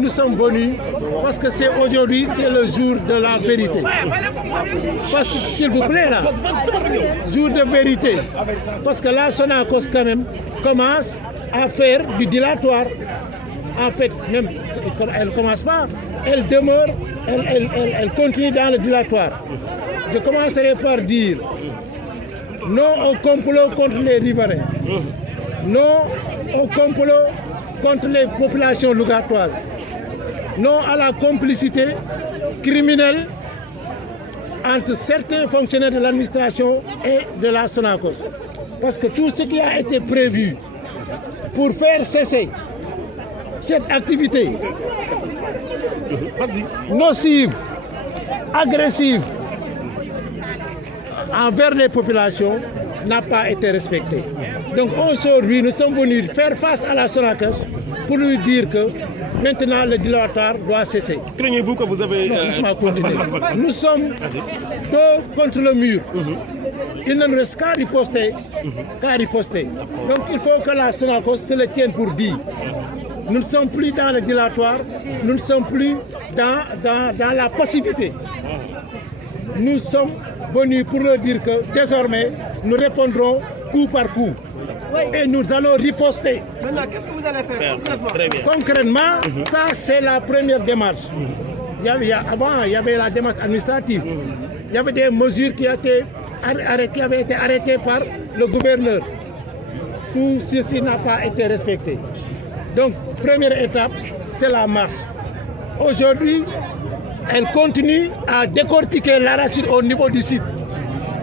nous sommes venus parce que c'est aujourd'hui, c'est le jour de la vérité. Parce que, s'il vous plaît, là, jour de vérité. Parce que là, Sonacos, quand même, commence à faire du dilatoire. En fait, même, elle ne commence pas, elle demeure, elle continue dans le dilatoire. Je commencerai par dire non au complot contre les riverains, non au complot contre les populations lougatoises, non à la complicité criminelle entre certains fonctionnaires de l'administration et de la Sonacos. Parce que tout ce qui a été prévu pour faire cesser cette activité nocive, agressive envers les populations n'a pas été respecté. Donc aujourd'hui, nous sommes venus faire face à la Sonacos pour lui dire que maintenant le dilatoire doit cesser. Craignez-vous que vous avez... Nous sommes dos contre le mur. Il ne nous reste qu'à riposter. Donc il faut que la Sonacos se le tienne pour dire. Nous ne sommes plus dans le dilatoire, nous ne sommes plus dans la passivité. Nous sommes venus pour leur dire que désormais, nous répondrons coup par coup. Et nous allons riposter. Maintenant, qu'est-ce que vous allez faire concrètement? Très bien. Concrètement, ça c'est la première démarche. Avant, il y avait la démarche administrative. Il y avait des mesures qui avaient été arrêtées par le gouverneur. Tout ceci n'a pas été respecté. Donc, première étape, c'est la marche. Aujourd'hui, elle continue à décortiquer l'arachide au niveau du site.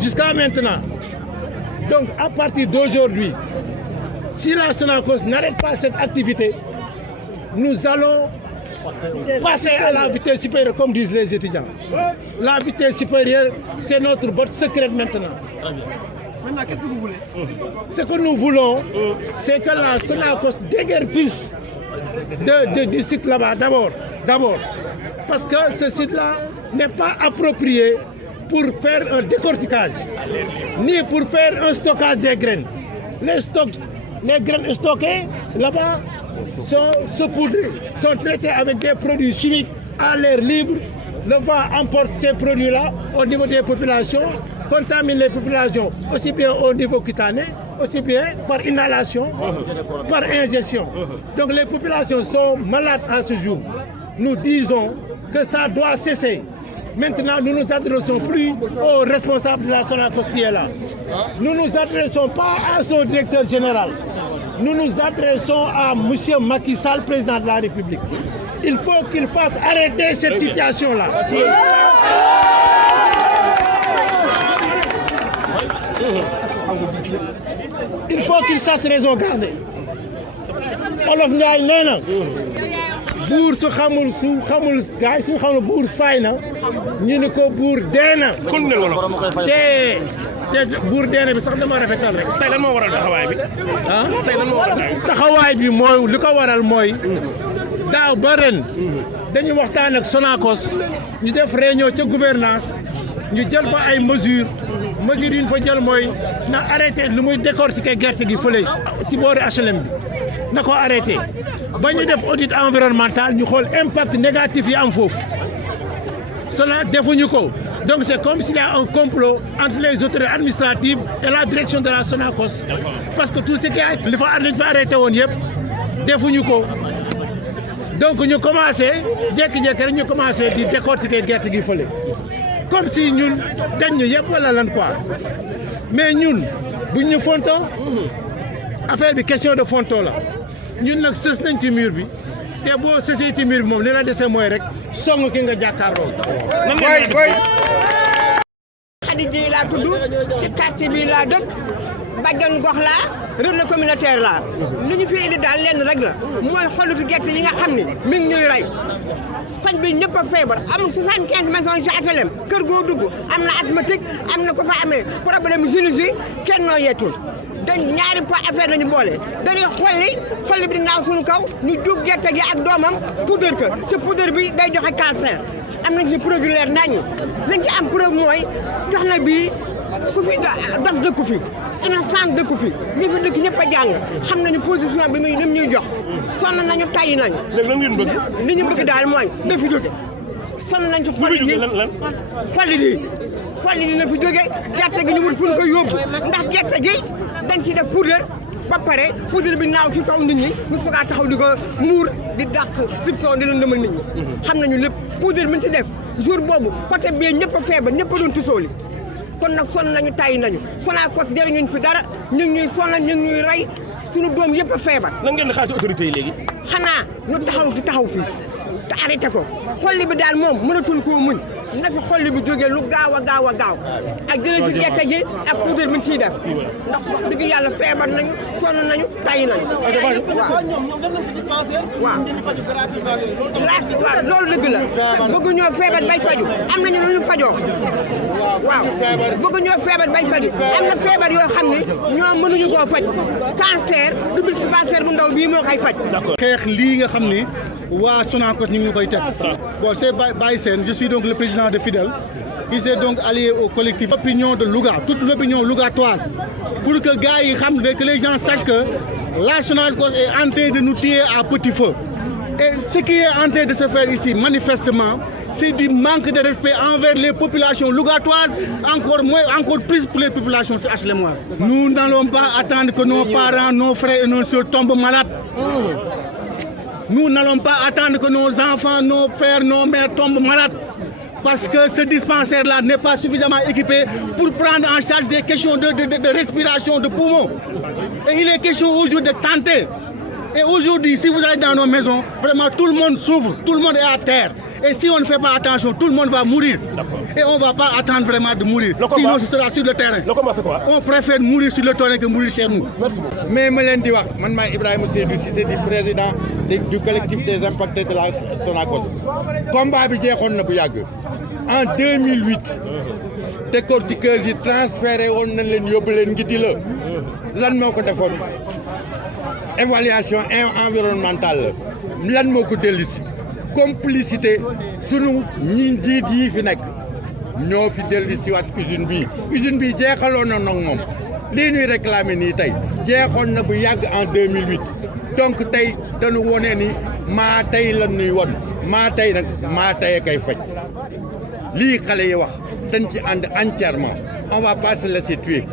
Jusqu'à maintenant. Donc, à partir d'aujourd'hui, si la Sonacos n'arrête pas cette activité, nous allons passer à la vitesse supérieure, comme disent les étudiants. La vitesse supérieure, c'est notre botte secrète maintenant. Maintenant, qu'est-ce que vous voulez? Ce que nous voulons, c'est que la Sonacos déguerpisse du site là-bas, d'abord. Parce que ce site-là n'est pas approprié pour faire un décortiquage, ni pour faire un stockage des graines. Les graines stockées là-bas sont saupoudrées, sont traitées avec des produits chimiques à l'air libre. Le vent emporte ces produits-là au niveau des populations, contamine les populations aussi bien au niveau cutané, aussi bien par inhalation, par ingestion. Donc les populations sont malades à ce jour. Nous disons que ça doit cesser. Maintenant, nous ne nous adressons plus aux responsables de la Sonacos qui est là. Nous ne nous adressons pas à son directeur général. Nous nous adressons à M. Macky Sall, président de la République. Il faut qu'il fasse arrêter cette situation-là. Il faut qu'il sache raison garder. Olof Ndiaye nee na buur su xamul gaay su xamul buur saay na ñu ni ko buur dee na te buur dee na bi sax dama rafetal rek. tey lan moo waral taxawaay bi. tey lan moo waral taxawaay bi mooy li ko waral mooy daaw ba ren dañu waxtaan ak Sonacos ñu def réunion ca gouvernance ñu jël fa ay mesures yi ñu fa jël mooy na arrêté lu muy décortiquer gerte gi fële ci boori HLM bi na ko arrêté ba ñu def audit environnemental ñu xool impact négatif yi am foofu defuñu ko. Donc c'est comme s'il y a un complot entre les autorités administratives et la direction de la Sonacos. Parce que tout ce qui li fa arrêté woon yëpp defuñu ko. Donc ñu commencé jékki-jékki rek ñu commencé di décortiquer gerte gi fële comme si ñun dañ ñu yëpp wala lan quoi mais ñun buñ ñu fonto affaire bi question de fonto la ñun nag sës nañ ci mur bi te boo sësee ci mur bi moom li la dese mooy rek song ki nga jàkkaarloo. Khady Dieye laa tudd ci quartier bi laa dëkk bàjjenu gox laa relais communautaire laa li ñu fi indi daal lenn rek la mooy xolutu gerte yi nga xam ne mi ngi ñuy rey koñ bi ñëpp a feebar amul 75 maisons ci HLM kër goo dugg am na asthmatique am na ko fa amee problème gynécologie kenn noo yeetul dañ ñaari po affaire lañu boole dañuy xolli bi di naaw suñu kaw ñu jug gerte gi ak doomam poudre ko te poudre bi day joxe cancer am nañ ci preuve leer nañu lañ ci am preuve mooy jox na bii ku fi dof dëkku fi innocent dëkku fi ñi fi dëkk ñëpp a jàng xam nañu position bi muy lim ñuy jox sonn nañu tayyi nañu. léegi lan ngeen bëgg. li ñu bëgg daal mooy na fi jóge sonn nañ ci xolli yi xolli yi na fi jóge gerte gi ñu wut fu ñu ko yóbbu ndax gerte gi dañ ciy def poudre ba pare poudre bi naaw ci kaw nit ñi ñu soog a taxaw di ko muur di dàq soupçon di leen demal nit ñi. xam nañu lépp poudre bi ñu ci def jour boobu côté bii ñëpp a feebar ñëpp a doon tisooli kon nag sonn nañu tàyyi nañu Sonacos jëriñuñ fi dara ñu ngi ñuy sonal ñu ngi ñuy rey suñu doom yëpp a feebar. lan ngeen di xaar ci autorité yi léegi. xanaa ñu taxaw fii te arrêté ko xolli bi daal moom mënatul koo muñ na fi xolli bi jógee lu gaaw a gaaw ak jëlee fi gerte gi ak poudre bi ñu ciy def ndax wax dëgg yàlla feebar nañu sonn nañu tàyyi nañu. waaw ñoom def nañ fi dispensaire. waaw ñu faju gratuit waaw loolu dëgg la bëgg ñoo feebar bay faju am nañu lu ñu fajoo waaw bëgg ñoo feebar bay faju am na feebar yoo xam ne ñoo mënuñu koo faj cancer du dispensaire bu ndaw bii moo koy faj. xeex lii nga xam ni waa Sonacos ñu ngi koy teg bon c'est Baye Sène je suis donc le président de Fidèles. Il s'est donc allié au collectif Opinion de Louga, toute l'opinion lougatoise, pour que gars yi xam que les gens sachent que la Sonacos est en train de nous tuer à petit feu. Et ce qui est en train de se faire ici, manifestement, c'est du manque de respect envers les populations lougatoises, encore plus pour les populations HLM. Nous n'allons pas attendre que nos parents, nos frères et nos soeurs tombent malades. Nous n'allons pas attendre que nos enfants, nos frères, nos mères tombent malades. Parce que ce dispensaire-là n'est pas suffisamment équipé pour prendre en charge des questions de respiration, de poumons. Et il est question aujourd'hui de santé. Et aujourd'hui, si vous allez dans nos maisons, vraiment tout le monde souffre, tout le monde est à terre. Et si on ne fait pas attention, tout le monde va mourir. Et on ne va pas attendre vraiment de mourir. Sinon, ce sera sur le terrain. Le combat, c'est quoi? On préfère mourir sur le terrain que mourir chez nous. Merci beaucoup. mais ma leen di wax man maay Ibrahima Seydou Cissé di président du collectif des impactés de la Sonacos. combat bi jeexoon na bu yàgg en 2008 décortiqueurs yi transféré woon nañ leen yóbbu leen Ngidi la lan moo ko defoon évaluation environnementale la lan moo ko dellusi complicité sunu ñi njiit yi fi nekk ñoo fi dellusi waat usine bi jeexaloon na nag moom lii ñuy réclamer nii tey jeexoon na bu yàgg en 2008 donc tey dañu wone ni maa tey lan ñuy won maa tey nag maa tey kay faj lii xale yi wax dañ ci ànd entièrement on va pas se laisser tuer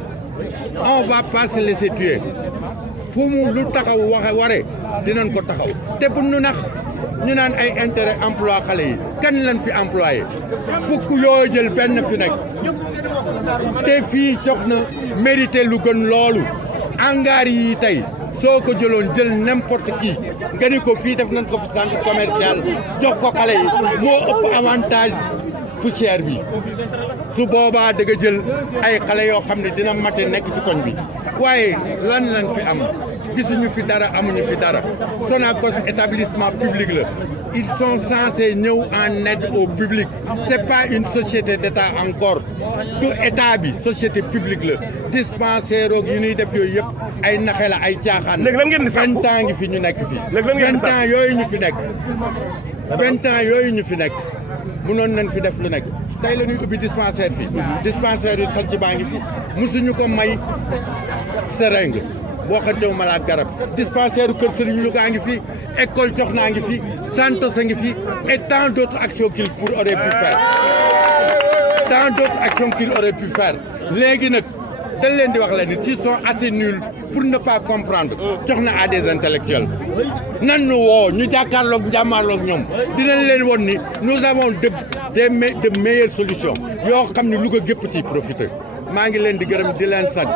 fu mu lu taxaw waree dinañ ko taxaw te bu ñu nax ñu naan ay intérêt emploi xale yi kan lañ fi employé fukk yoo jël benn fi nekk te fii jox na mérité lu gën loolu hangar yi tey soo ko jëloon jël n'importe qui nga ni ko fii def nañ ko fi centre commercial jox ko xale yi moo ëpp avantage poussière bi su boobaa da nga jël ay xale yoo xam ne dina mate nekk ci koñ bi waaye lan lañ fi am gisuñu fi dara amuñu fi dara Sonacos établissement public la ils sont censés ñëw en aide au public c'est pas une société d'État encore du état bi société publique la dispensaire ak yu ñuy def yooyu yëpp ay naxe la ay caaxaan. léegi lan ngeen di sàkku 20 ans ngi fi ñu nekk fi. léegi lan ngeen di 20 ans yooyu ñu fi nekk 20 ans yooyu ñu fi nekk mënoon nañ fi def lu nekk tey la ñuy ubbi dispensaire fi dispensaire yu sanc baa ngi fi mosuñu ko may seringue boo xantewu malade garab dispensaire kër Serigne Louga ngi fi école jox naa ngi fi Santos a ngi fi et tant d'autres actions qu'il aurait pu faire léegi nag dañ leen di wax la ni s'ils sont assez nuls pour ne pas comprendre jox na à des intellectuels nan nu woo ñu jàkkaarloog njàmmaarloog ñoom dinañ leen won ni nous avons de meilleures solutions yoo xam ne Louga gépp ci profiter maa ngi leen di gërëm di leen sant